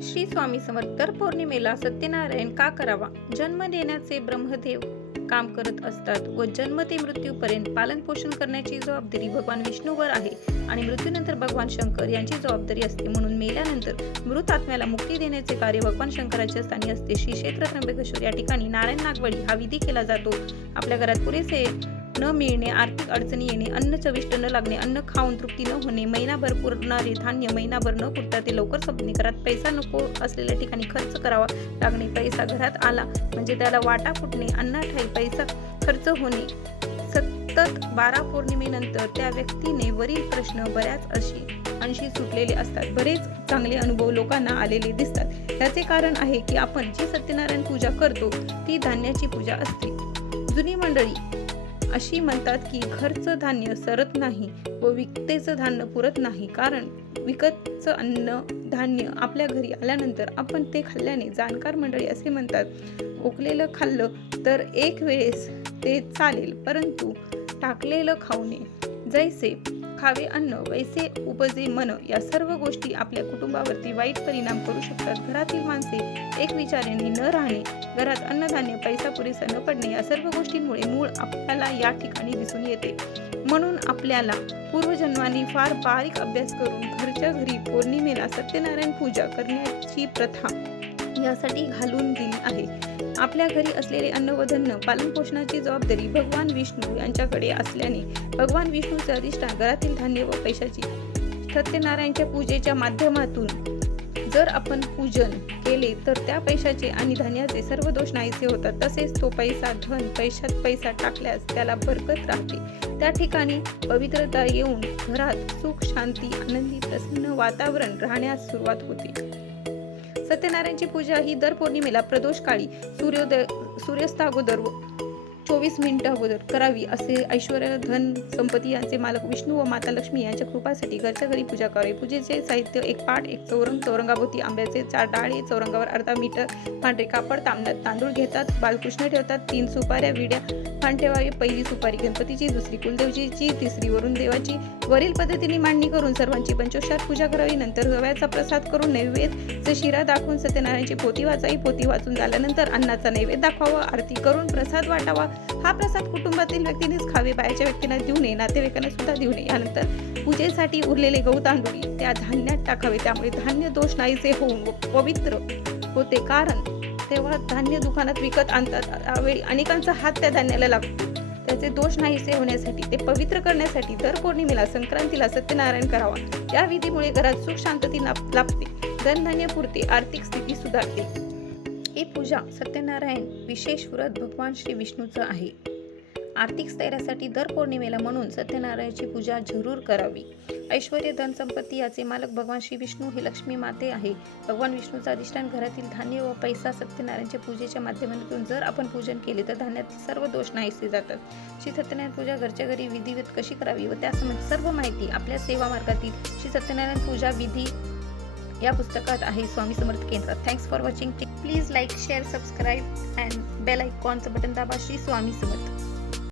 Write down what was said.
श्री स्वामी समर्थ. दर पौर्णिमेला सत्यनारायण का करावा? जन्म देण्याचे ब्रह्मदेव काम करत असतात व जन्म ते मृत्यूपर्यंत पालन पोषण करण्याची जबाबदारी भगवान विष्णूवर आहे आणि मृत्यूनंतर भगवान शंकर यांची जबाबदारी असते. म्हणून मेल्यानंतर मृत आत्म्याला मुक्ती देण्याचे कार्य भगवान शंकराच्या स्थानी असते. श्री क्षेत्र त्र्यंबकेश्वर या ठिकाणी नारायण नागवडी हा विधी केला जातो. आपल्या घरात पुरेसे न मिळणे, आर्थिक अडचणी येणे, अन्न चविष्ट न लागणे, अन्न खाऊन तृप्ती न होणे, महिनाभर पुरणारे धान्य महिनाभर न पुरता ते लवकर संपणे, घरात पैसा नको असलेल्या ठिकाणी खर्च करावा लागणे, पैसा घरात आला म्हणजे त्याला वाटा फुटणे, अन्नाठाई पैसा खर्च होणे, सतत 12 पौर्णिमेनंतर त्या व्यक्तीने वरील प्रश्न बऱ्याच अंशी सुटलेले असतात. बरेच चांगले अनुभव लोकांना आलेले दिसतात. याचे कारण आहे की आपण जी सत्यनारायण पूजा करतो ती धान्याची पूजा असते. जुनी मंडळी अशी म्हणतात की घरचं धान्य सरत नाही व विकतेचं धान्य पुरत नाही, कारण विकतचं अन्न धान्य आपल्या घरी आल्यानंतर आपण ते खाल्ल्याने जाणकार मंडळी असे म्हणतात, उकलेलं खाल्लं तर एक वेळेस ते चालेल, परंतु टाकलेलं खाऊ नये. जैसे खावे अन्न वैसे उपजे मन या सर्व गोष्टी आपल्या कुटुंबावरती वाईट परिणाम करू शकतात. घरातील माणसे एक विचाराने न राहणे, घरात अन्नधान्य पैसा पुरेसा न पडणे या सर्व गोष्टींमुळे मूळ आपल्याला या ठिकाणी दिसून येते. म्हणून आपल्याला पूर्वजन्मांनी फार बारीक अभ्यास करून घरच्या घरी पौर्णिमेला सत्यनारायण पूजा करण्याची प्रथा यासाठी घालून दिली आहे. आपल्या घरी असलेले अन्न व धान्य पालन पोषणाची जबाबदारी भगवान विष्णू यांच्याकडे असल्याने भगवान विष्णूचे अधिष्ठान घरातील धान्य व पैशाची सत्यनारायणच्या पूजेच्या माध्यमातून जर आपण पूजन केले तर त्या पैशाचे आणि धान्याचे सर्व दोष नाहीसे होतात. तसेच तो पैसा पैशात पैसा टाकल्यास त्याला बरकत राहते. त्या ठिकाणी पवित्रता येऊन घरात सुख शांती आनंदी प्रसन्न वातावरण राहण्यास सुरुवात होते. सत्यनारायणची पूजा ही दर पौर्णिमेला प्रदोष काळी सूर्यास्ताअगोदर 24 मिनिटं अगोदर करावी असे ऐश्वर्य धन संपत्ती यांचे मालक विष्णू व माता लक्ष्मी यांच्या कृपासाठी घरच्या घरी पूजा करावी. पूजेचे साहित्य: एक पाट, एक चौरंग, चौरंगाभोवती आंब्याचे 4 डाळे, चौरंगावर अर्धा मीटर पांढरे कापड, तांब्यात तांदूळ घेतात, बालकृष्ण ठेवतात, 3 सुपाऱ्या विड्या पान ठेवावी. पहिली सुपारी गणपतीची, दुसरी कुलदेवजीची, तिसरी वरुण देवाची. वरील पद्धतीने मांडणी करून सर्वांची पंचोपचार पूजा करावी. नंतर गव्याचा प्रसाद करून नैवेद्य शिरा दाखवून सत्यनारायणची पोथी वाचावी. पोथी वाचून झाल्यानंतर अन्नाचा नैवेद्य दाखवावा. आरती करून प्रसाद वाटावा. हा प्रसाद कुटुंबातील व्यक्तीनेच खावे, बाहेरच्या व्यक्तींना देऊ नये, नातेवाईकांना सुद्धा देऊ नये. यानंतर पूजेसाठी उरलेले गहू तांदूळ त्या धान्यात टाकावे. त्यामुळे धान्य दोष नाहीसे होऊन पवित्र होते, कारण तेव्हा धान्य दुकानात विकत आणतात, त्यावेळी अनेकांचा हात त्या धान्याला लागतो. त्याचे दोष नाहीसे होण्यासाठी, ते पवित्र करण्यासाठी दर पौर्णिमेला संक्रांतीला सत्यनारायण करावा. या विधीमुळे घरात सुख शांतती लाभते, धनधान्य पुरते, आर्थिक स्थिती सुधारते. ही पूजा सत्यनारायण विशेष व्रत भगवान श्री विष्णूचं आहे. आर्थिक स्थैर्यासाठी दर पौर्णिमेला म्हणून सत्यनारायणाची पूजा जरूर करावी. ऐश्वर्य धन संपत्ती याचे मालक भगवान श्री विष्णू हे लक्ष्मी माते आहे. भगवान विष्णूचा अधिष्ठान घरातील धान्य व पैसा सत्यनारायणच्या पूजेच्या माध्यमातून जर आपण पूजन केले तर धान्यातील सर्व दोष नाहीसे जातात. श्री सत्यनारायण पूजा घरच्या घरी विधिवत कशी करावी व त्यासंबंधी सर्व माहिती आपल्या सेवा मार्गातील श्री सत्यनारायण पूजा विधी या पुस्तकात आहे. स्वामी समर्थ केंद्रात. Thanks for watching. Please like, share, subscribe and bell आयकॉनचं बटन दाबा. श्री स्वामी समर्थ.